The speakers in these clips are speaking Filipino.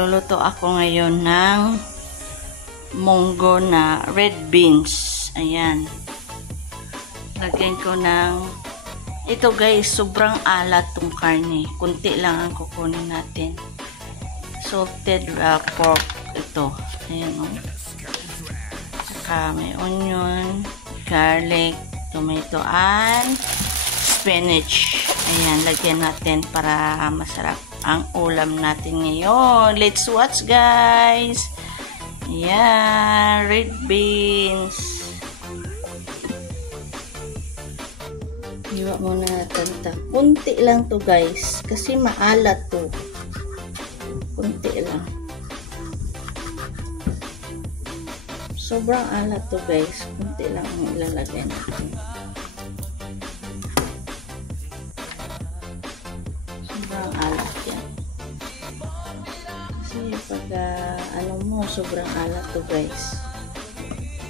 Magluluto ako ngayon ng munggo na red beans. Ayan. Lagyan ko ng ito guys, sobrang alat tong karne. Kunti lang ang kukunin natin. Salted pork ito. Ayan o. Saka may onion, garlic, tomato, and spinach. Ayan, lagyan natin para masarap ang ulam natin ngayon. Let's watch guys. Ayan, red beans. Iwa muna natin ito. Kunti lang to guys. Kasi maalat to. Kunti lang. Sobrang alat to guys. Kunti lang ang ilalagay natin. Sobrang alat yan. Kasi pag ano mo, sobrang alat to guys.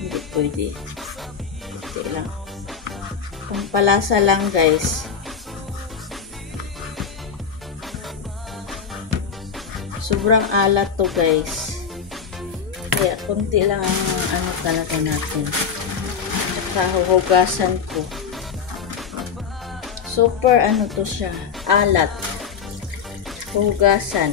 Hindi pwede. Kunti lang. Kung palasa lang guys. Sobrang alat to guys. Kaya kunti lang ang ano talaga natin. Tsaka huhugasan ko. Super ano to siya. Alat. Huhugasan.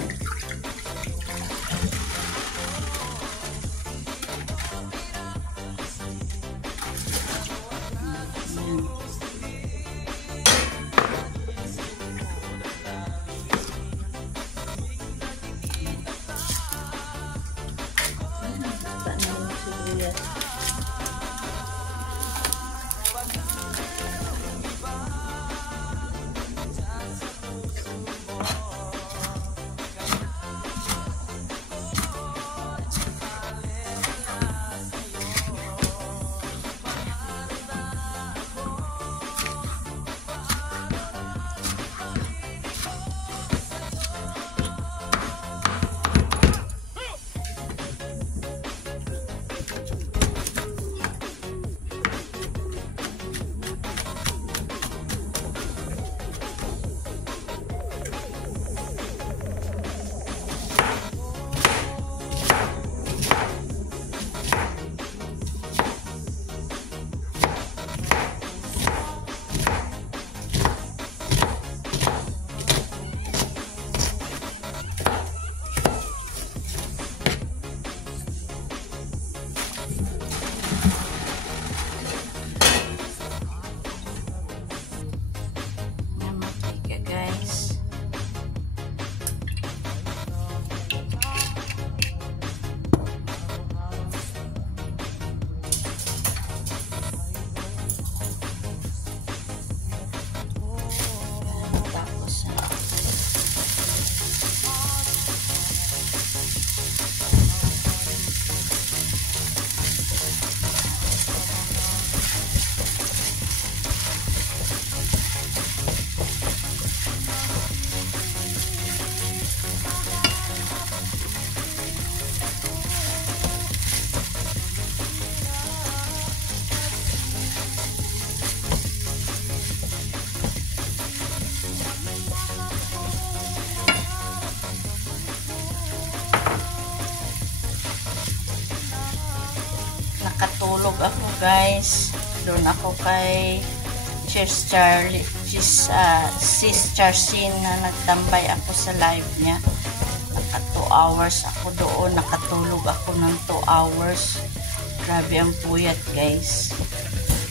Nakatulog ako guys. Doon ako kay Sis Charcine na nagtambay ako sa live niya. Naka 2 hours ako doon. Nakatulog ako ng 2 hours. Grabe ang puyat guys.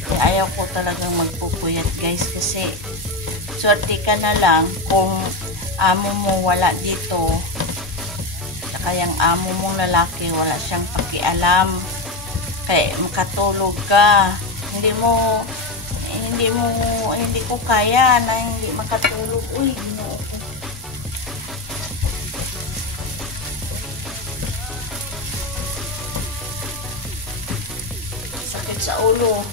Kaya ayaw ko talagang magpupuyat guys kasi swerte ka na lang kung amo mo wala dito. Saka yung amo mong lalaki wala siyang pakialam. Kaya makatulog ka. Hindi ko kaya na hindi makatulog. Uy, no. Sakit sa ulo.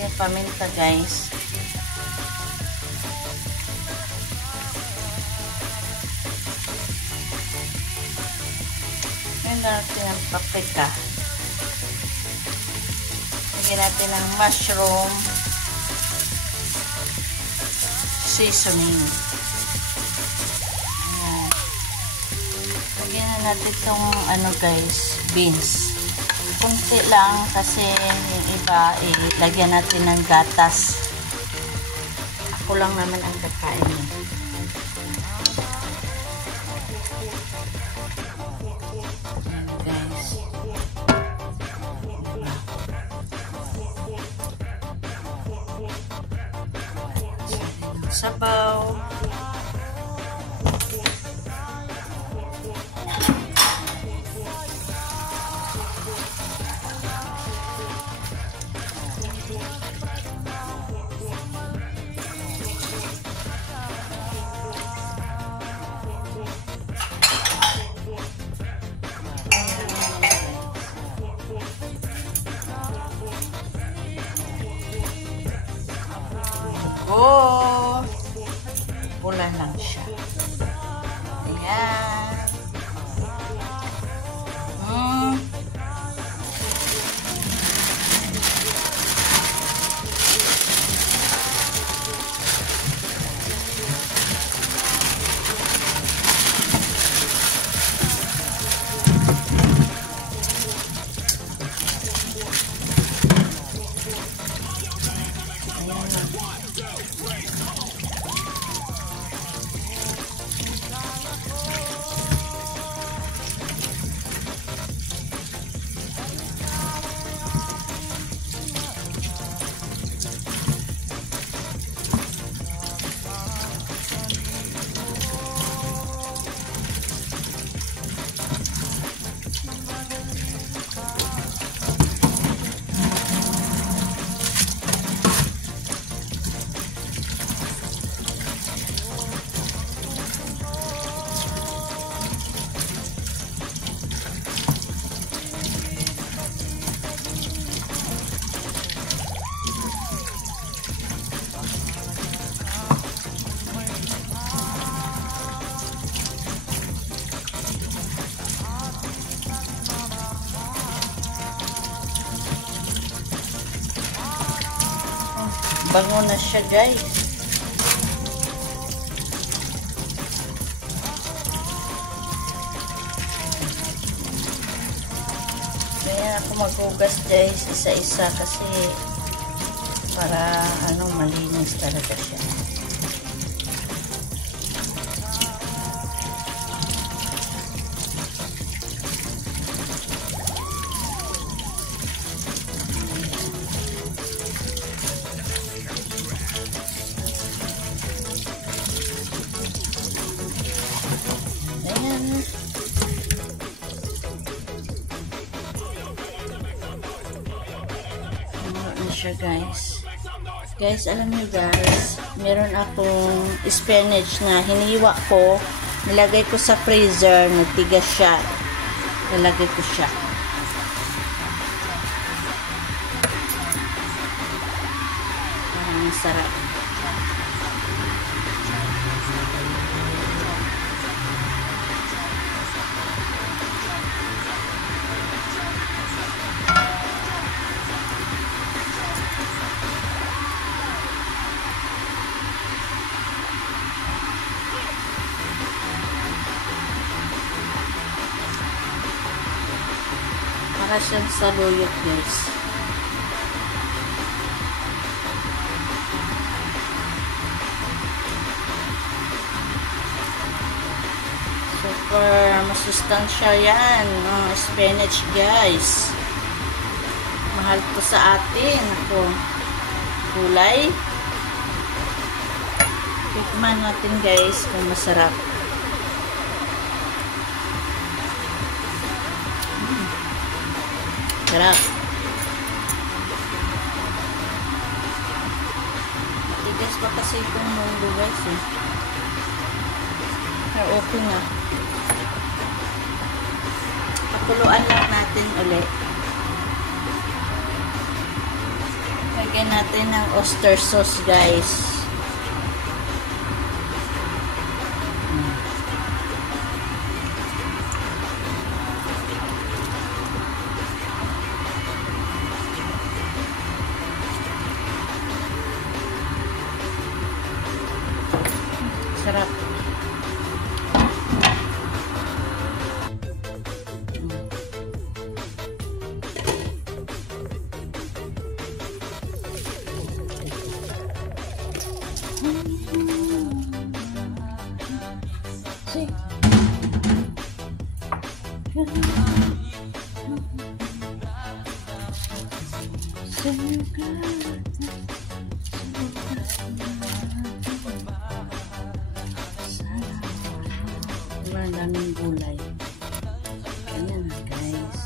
Kaya paminta guys. natin ang paprika. Lagyan natin ang mushroom seasoning. Ayan. Lagyan na natin itong guys, beans. Kunti lang kasi yung iba lagyan natin ng gatas. Ako lang naman ang kakain. Guys. Sabaw. Oh, pula lang siya. Ayan. Bango na siya, guys. Kaya ako maghugas, guys, isa-isa kasi para malinis talaga siya. Siya, guys, alam niyo guys, meron akong spinach na hiniwa ko, nilagay ko sa freezer, nagtigas siya, nilagay ko siya. Ang sarap. Para siyang saluyot, guys. Super masustansya yan. Spinach, guys. Mahal to sa atin. Ako, gulay. Tikman natin, guys, kung masarap. Sarap. Tigas pa kasi itong munggo, guys, eh. Pero okay na. Pakuluan lang natin ulit. Lagyan natin ng oyster sauce, guys. Ang daming gulay. Ayan na guys.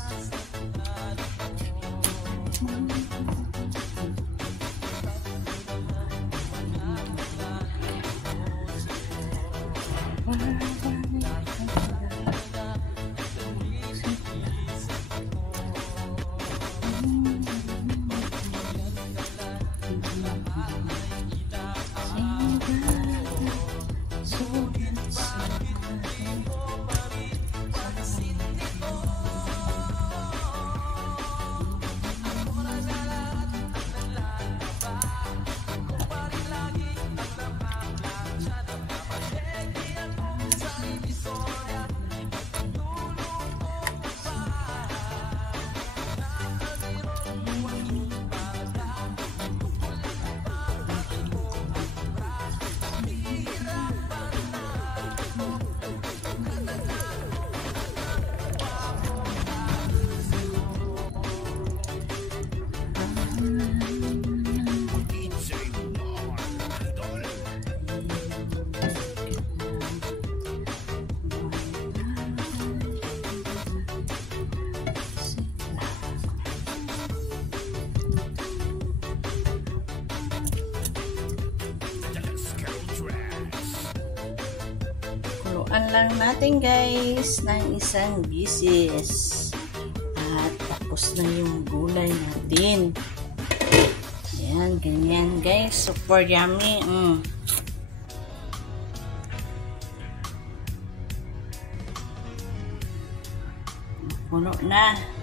Kuluan lang natin guys ng isang bisis. At tapos na yung gulay natin. Ayan, ganyan guys. Super yummy. Puno na.